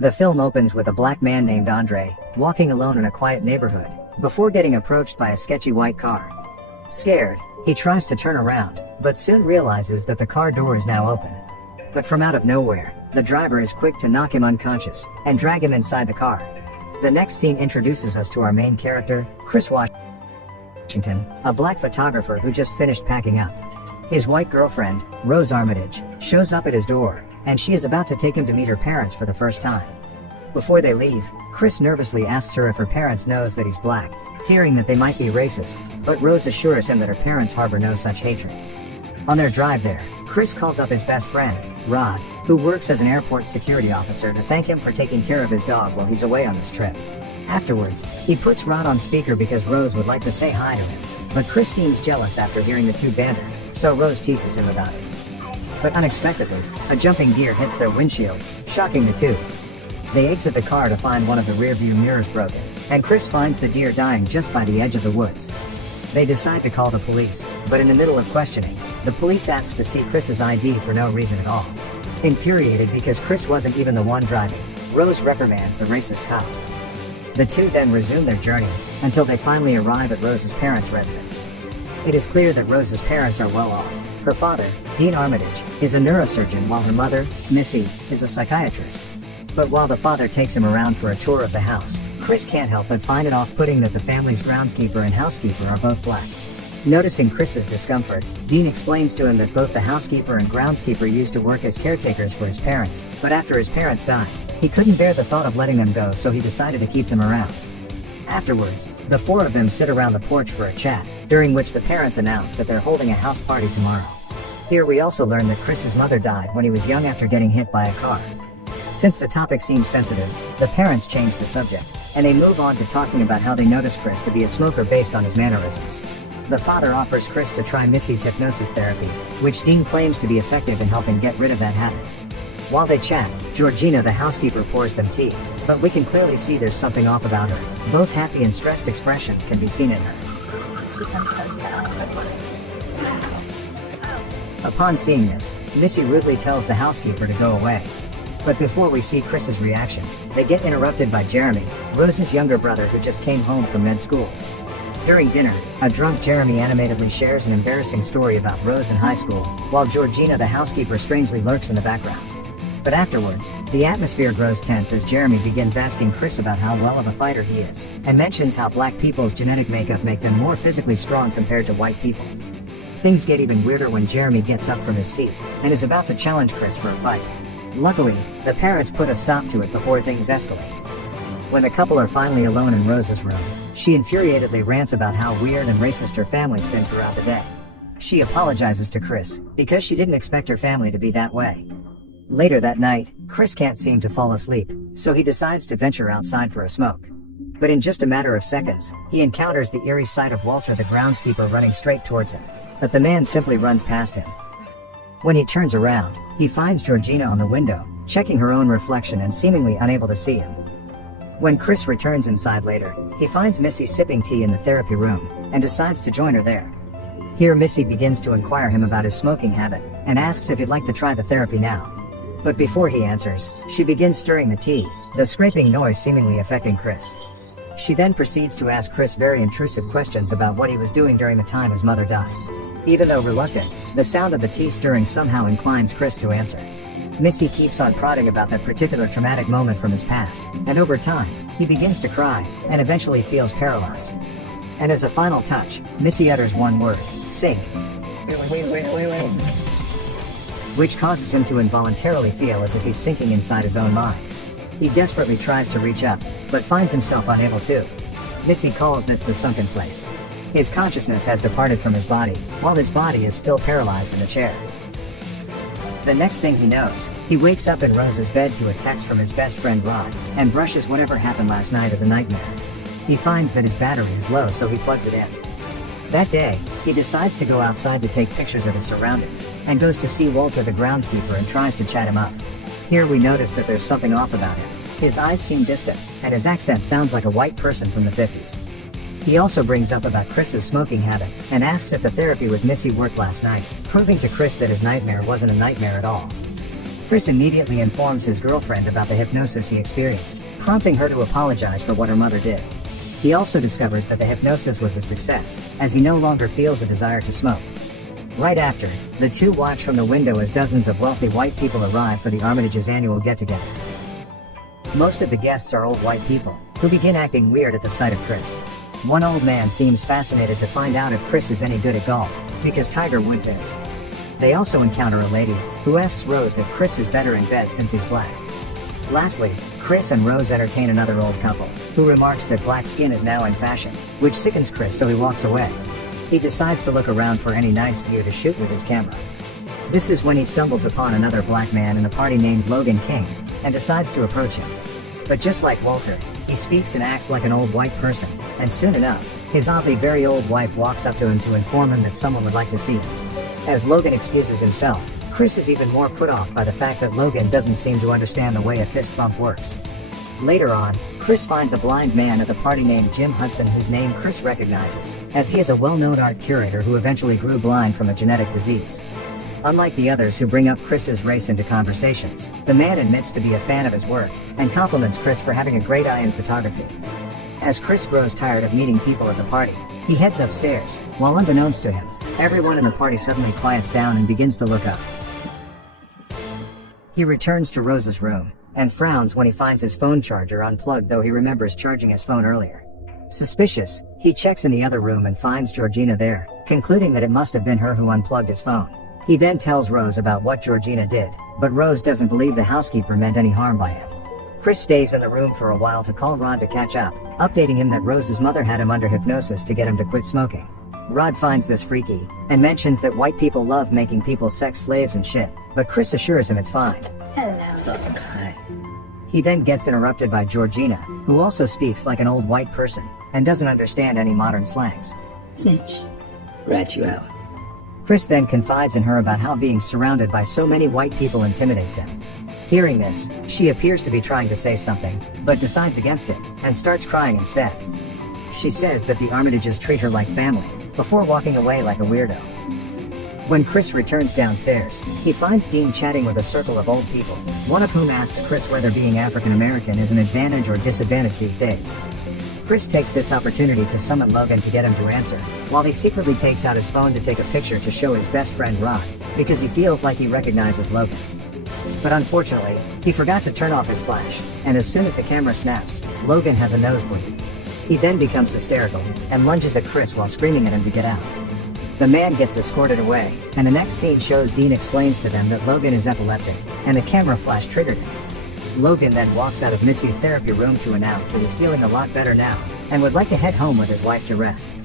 The film opens with a black man named Andre, walking alone in a quiet neighborhood, before getting approached by a sketchy white car. Scared, he tries to turn around, but soon realizes that the car door is now open. But from out of nowhere, the driver is quick to knock him unconscious, and drag him inside the car. The next scene introduces us to our main character, Chris Washington, a black photographer who just finished packing up. His white girlfriend, Rose Armitage, shows up at his door, and she is about to take him to meet her parents for the first time. Before they leave, Chris nervously asks her if her parents knows that he's black, fearing that they might be racist, but Rose assures him that her parents harbor no such hatred. On their drive there, Chris calls up his best friend, Rod, who works as an airport security officer, to thank him for taking care of his dog while he's away on this trip. Afterwards, he puts Rod on speaker because Rose would like to say hi to him, but Chris seems jealous after hearing the two banter, so Rose teases him about it. But unexpectedly, a jumping deer hits their windshield, shocking the two. They exit the car to find one of the rearview mirrors broken, and Chris finds the deer dying just by the edge of the woods. They decide to call the police, but in the middle of questioning, the police asks to see Chris's ID for no reason at all. Infuriated because Chris wasn't even the one driving, Rose reprimands the racist cop. The two then resume their journey, until they finally arrive at Rose's parents' residence. It is clear that Rose's parents are well off. Her father, Dean Armitage, is a neurosurgeon while her mother, Missy, is a psychiatrist. But while the father takes him around for a tour of the house, Chris can't help but find it off-putting that the family's groundskeeper and housekeeper are both black. Noticing Chris's discomfort, Dean explains to him that both the housekeeper and groundskeeper used to work as caretakers for his parents, but after his parents died, he couldn't bear the thought of letting them go, so he decided to keep them around. Afterwards, the four of them sit around the porch for a chat, during which the parents announce that they're holding a house party tomorrow. Here we also learn that Chris's mother died when he was young after getting hit by a car. Since the topic seems sensitive, the parents change the subject, and they move on to talking about how they noticed Chris to be a smoker based on his mannerisms. The father offers Chris to try Missy's hypnosis therapy, which Dean claims to be effective in helping get rid of that habit. While they chat, Georgina the housekeeper pours them tea, but we can clearly see there's something off about her. Both happy and stressed expressions can be seen in her. Upon seeing this, Missy rudely tells the housekeeper to go away. But before we see Chris's reaction, they get interrupted by Jeremy, Rose's younger brother who just came home from med school. During dinner, a drunk Jeremy animatedly shares an embarrassing story about Rose in high school, while Georgina the housekeeper strangely lurks in the background. But afterwards, the atmosphere grows tense as Jeremy begins asking Chris about how well of a fighter he is, and mentions how black people's genetic makeup make them more physically strong compared to white people. Things get even weirder when Jeremy gets up from his seat, and is about to challenge Chris for a fight. Luckily, the parents put a stop to it before things escalate. When the couple are finally alone in Rose's room, she infuriatedly rants about how weird and racist her family's been throughout the day. She apologizes to Chris, because she didn't expect her family to be that way. Later that night, Chris can't seem to fall asleep, so he decides to venture outside for a smoke. But in just a matter of seconds, he encounters the eerie sight of Walter the groundskeeper running straight towards him, but the man simply runs past him. When he turns around, he finds Georgina on the window, checking her own reflection and seemingly unable to see him. When Chris returns inside later, he finds Missy sipping tea in the therapy room, and decides to join her there. Here Missy begins to inquire him about his smoking habit, and asks if he'd like to try the therapy now. But before he answers, she begins stirring the tea, the scraping noise seemingly affecting Chris. She then proceeds to ask Chris very intrusive questions about what he was doing during the time his mother died. Even though reluctant, the sound of the tea stirring somehow inclines Chris to answer. Missy keeps on prodding about that particular traumatic moment from his past, and over time, he begins to cry, and eventually feels paralyzed. And as a final touch, Missy utters one word, sink, which causes him to involuntarily feel as if he's sinking inside his own mind. He desperately tries to reach up, but finds himself unable to. Missy calls this the sunken place. His consciousness has departed from his body, while his body is still paralyzed in a chair. The next thing he knows, he wakes up in Rose's bed to a text from his best friend Rod, and brushes whatever happened last night as a nightmare. He finds that his battery is low, so he plugs it in. That day, he decides to go outside to take pictures of his surroundings, and goes to see Walter the groundskeeper and tries to chat him up. Here we notice that there's something off about him. His eyes seem distant, and his accent sounds like a white person from the 50s. He also brings up about Chris's smoking habit, and asks if the therapy with Missy worked last night, proving to Chris that his nightmare wasn't a nightmare at all. Chris immediately informs his girlfriend about the hypnosis he experienced, prompting her to apologize for what her mother did. He also discovers that the hypnosis was a success, as he no longer feels a desire to smoke. Right after, the two watch from the window as dozens of wealthy white people arrive for the Armitage's annual get-together. Most of the guests are old white people, who begin acting weird at the sight of Chris. One old man seems fascinated to find out if Chris is any good at golf, because Tiger Woods is. They also encounter a lady, who asks Rose if Chris is better in bed since he's black. Lastly, Chris and Rose entertain another old couple, who remarks that black skin is now in fashion, which sickens Chris, so he walks away. He decides to look around for any nice view to shoot with his camera. This is when he stumbles upon another black man in the party named Logan King, and decides to approach him. But just like Walter, he speaks and acts like an old white person, and soon enough, his oddly very old wife walks up to him to inform him that someone would like to see him. As Logan excuses himself, Chris is even more put off by the fact that Logan doesn't seem to understand the way a fist bump works. Later on, Chris finds a blind man at the party named Jim Hudson, whose name Chris recognizes, as he is a well-known art curator who eventually grew blind from a genetic disease. Unlike the others who bring up Chris's race into conversations, the man admits to be a fan of his work, and compliments Chris for having a great eye in photography. As Chris grows tired of meeting people at the party, he heads upstairs, while unbeknownst to him, everyone in the party suddenly quiets down and begins to look up. He returns to Rose's room, and frowns when he finds his phone charger unplugged, though he remembers charging his phone earlier. Suspicious, he checks in the other room and finds Georgina there, concluding that it must have been her who unplugged his phone. He then tells Rose about what Georgina did, but Rose doesn't believe the housekeeper meant any harm by it. Chris stays in the room for a while to call Rod to catch up, updating him that Rose's mother had him under hypnosis to get him to quit smoking. Rod finds this freaky, and mentions that white people love making people sex slaves and shit, but Chris assures him it's fine. Hello. Hi. He then gets interrupted by Georgina, who also speaks like an old white person, and doesn't understand any modern slangs. Snitch. Rat you out. Chris then confides in her about how being surrounded by so many white people intimidates him. Hearing this, she appears to be trying to say something, but decides against it, and starts crying instead. She says that the Armitages treat her like family, before walking away like a weirdo. When Chris returns downstairs, he finds Dean chatting with a circle of old people, one of whom asks Chris whether being African American is an advantage or disadvantage these days. Chris takes this opportunity to summon Logan to get him to answer, while he secretly takes out his phone to take a picture to show his best friend Rod, because he feels like he recognizes Logan. But unfortunately, he forgot to turn off his flash, and as soon as the camera snaps, Logan has a nosebleed. He then becomes hysterical, and lunges at Chris while screaming at him to get out. The man gets escorted away, and the next scene shows Dean explains to them that Logan is epileptic, and the camera flash triggered him. Logan then walks out of Missy's therapy room to announce that he's feeling a lot better now, and would like to head home with his wife to rest.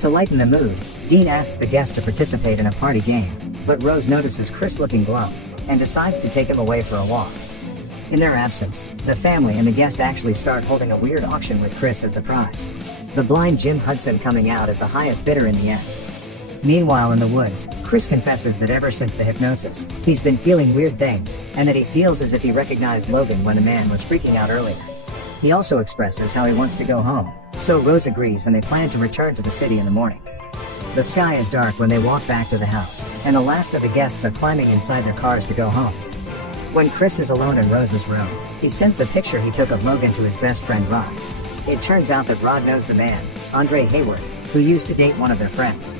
To lighten the mood, Dean asks the guests to participate in a party game, but Rose notices Chris looking glum, and decides to take him away for a walk. In their absence, the family and the guest actually start holding a weird auction with Chris as the prize. The blind Jim Hudson coming out as the highest bidder in the end. Meanwhile in the woods, Chris confesses that ever since the hypnosis, he's been feeling weird things, and that he feels as if he recognized Logan when the man was freaking out earlier. He also expresses how he wants to go home, so Rose agrees and they plan to return to the city in the morning. The sky is dark when they walk back to the house, and the last of the guests are climbing inside their cars to go home. When Chris is alone in Rose's room, he sends the picture he took of Logan to his best friend Rod. It turns out that Rod knows the man, Andre Hayworth, who used to date one of their friends.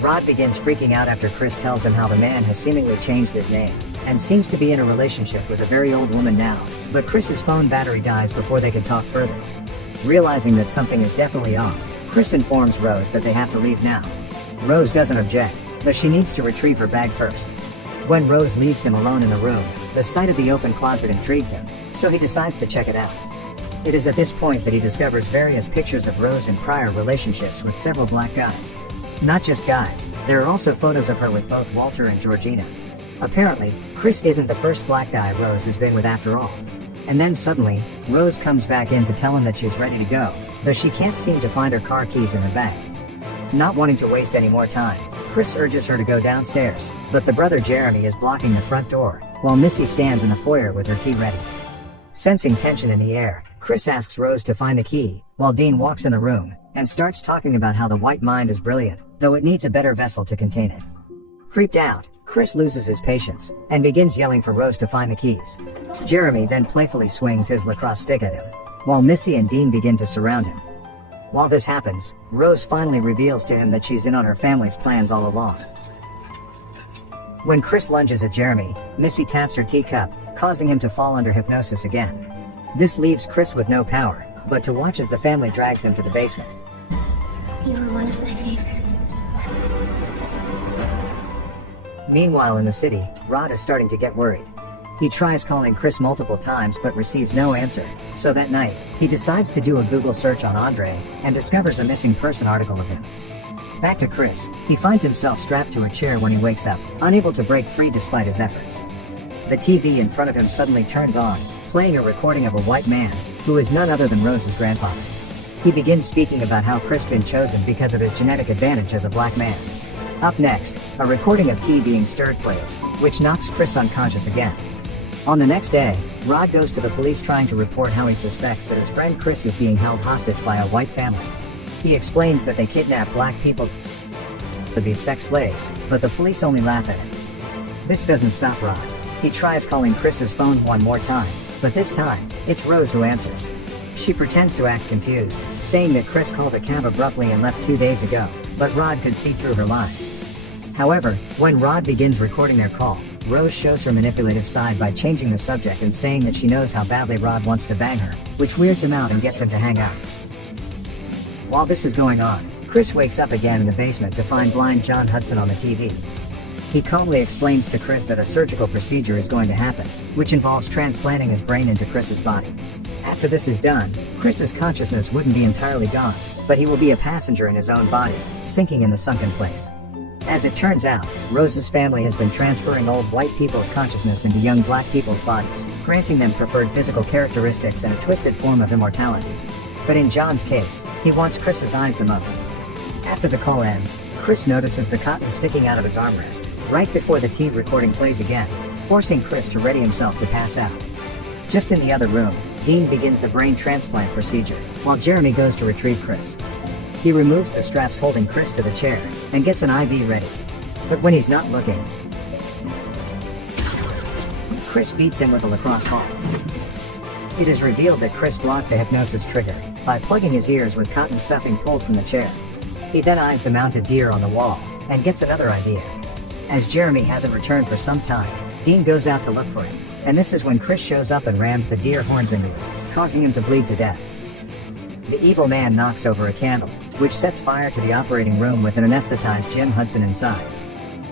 Rod begins freaking out after Chris tells him how the man has seemingly changed his name, and seems to be in a relationship with a very old woman now, but Chris's phone battery dies before they can talk further. Realizing that something is definitely off, Chris informs Rose that they have to leave now. Rose doesn't object, but she needs to retrieve her bag first. When Rose leaves him alone in the room, the sight of the open closet intrigues him, so he decides to check it out. It is at this point that he discovers various pictures of Rose in prior relationships with several black guys. Not just guys, there are also photos of her with both Walter and Georgina. Apparently, Chris isn't the first black guy Rose has been with after all. And then suddenly, Rose comes back in to tell him that she's ready to go, though she can't seem to find her car keys in her bag. Not wanting to waste any more time, Chris urges her to go downstairs, but the brother Jeremy is blocking the front door, while Missy stands in the foyer with her tea ready. Sensing tension in the air, Chris asks Rose to find the key, while Dean walks in the room, and starts talking about how the white mind is brilliant, though it needs a better vessel to contain it. Creeped out, Chris loses his patience, and begins yelling for Rose to find the keys. Jeremy then playfully swings his lacrosse stick at him, while Missy and Dean begin to surround him. While this happens, Rose finally reveals to him that she's in on her family's plans all along. When Chris lunges at Jeremy, Missy taps her teacup, causing him to fall under hypnosis again. This leaves Chris with no power, but to watch as the family drags him to the basement. You were one of my favorites. Meanwhile in the city, Rod is starting to get worried. He tries calling Chris multiple times but receives no answer, so that night, he decides to do a Google search on Andre, and discovers a missing person article of him. Back to Chris, he finds himself strapped to a chair when he wakes up, unable to break free despite his efforts. The TV in front of him suddenly turns on, playing a recording of a white man, who is none other than Rose's grandfather. He begins speaking about how Chris been chosen because of his genetic advantage as a black man. Up next, a recording of tea being stirred plays, which knocks Chris unconscious again. On the next day, Rod goes to the police trying to report how he suspects that his friend Chris is being held hostage by a white family. He explains that they kidnap black people to be sex slaves, but the police only laugh at him. This doesn't stop Rod. He tries calling Chris's phone one more time, but this time, it's Rose who answers. She pretends to act confused, saying that Chris called a cab abruptly and left 2 days ago, but Rod could see through her lies. However, when Rod begins recording their call, Rose shows her manipulative side by changing the subject and saying that she knows how badly Rod wants to bang her, which weirds him out and gets him to hang out. While this is going on, Chris wakes up again in the basement to find blind John Hudson on the TV. He calmly explains to Chris that a surgical procedure is going to happen, which involves transplanting his brain into Chris's body. After this is done, Chris's consciousness wouldn't be entirely gone, but he will be a passenger in his own body, sinking in the sunken place. As it turns out, Rose's family has been transferring old white people's consciousness into young black people's bodies, granting them preferred physical characteristics and a twisted form of immortality. But in John's case, he wants Chris's eyes the most. After the call ends, Chris notices the cotton sticking out of his armrest, right before the tea recording plays again, forcing Chris to ready himself to pass out. Just in the other room, Dean begins the brain transplant procedure, while Jeremy goes to retrieve Chris. He removes the straps holding Chris to the chair, and gets an IV ready. But when he's not looking, Chris beats him with a lacrosse ball. It is revealed that Chris blocked the hypnosis trigger, by plugging his ears with cotton stuffing pulled from the chair. He then eyes the mounted deer on the wall, and gets another idea. As Jeremy hasn't returned for some time, Dean goes out to look for him, and this is when Chris shows up and rams the deer horns into him, causing him to bleed to death. The evil man knocks over a candle, which sets fire to the operating room with an anesthetized Jim Hudson inside.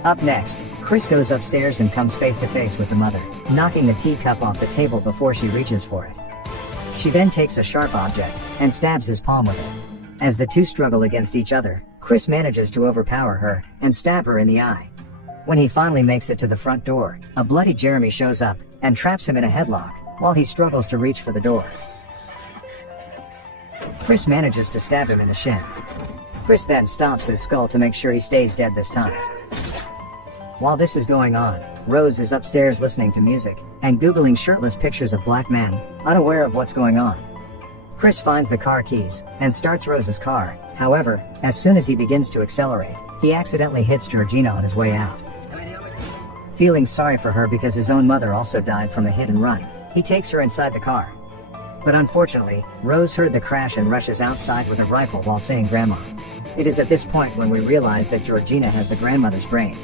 Up next, Chris goes upstairs and comes face to face with the mother, knocking the teacup off the table before she reaches for it. She then takes a sharp object, and stabs his palm with it. As the two struggle against each other, Chris manages to overpower her, and stab her in the eye. When he finally makes it to the front door, a bloody Jeremy shows up, and traps him in a headlock, while he struggles to reach for the door. Chris manages to stab him in the shin. Chris then stomps his skull to make sure he stays dead this time. While this is going on, Rose is upstairs listening to music, and Googling shirtless pictures of black men, unaware of what's going on. Chris finds the car keys, and starts Rose's car. However, as soon as he begins to accelerate, he accidentally hits Georgina on his way out. Feeling sorry for her because his own mother also died from a hit and run, he takes her inside the car. But unfortunately, Rose heard the crash and rushes outside with a rifle while saying grandma. It is at this point when we realize that Georgina has the grandmother's brain.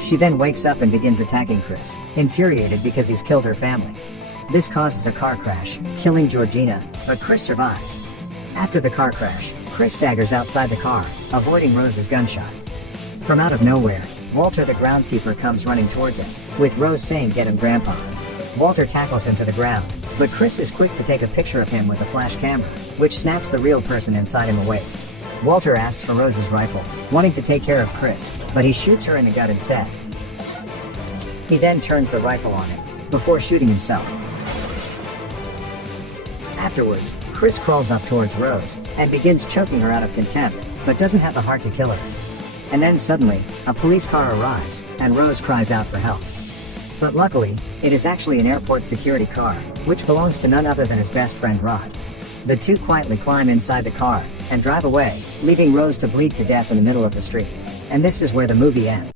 She then wakes up and begins attacking Chris, infuriated because he's killed her family. This causes a car crash, killing Georgina, but Chris survives. After the car crash, Chris staggers outside the car, avoiding Rose's gunshot. From out of nowhere, Walter the groundskeeper comes running towards him, with Rose saying get him grandpa. Walter tackles him to the ground, but Chris is quick to take a picture of him with a flash camera, which snaps the real person inside him awake. Walter asks for Rose's rifle, wanting to take care of Chris, but he shoots her in the gut instead. He then turns the rifle on him, before shooting himself. Afterwards, Chris crawls up towards Rose, and begins choking her out of contempt, but doesn't have the heart to kill her. And then suddenly, a police car arrives, and Rose cries out for help. But luckily, it is actually an airport security car, which belongs to none other than his best friend Rod. The two quietly climb inside the car, and drive away, leaving Rose to bleed to death in the middle of the street. And this is where the movie ends.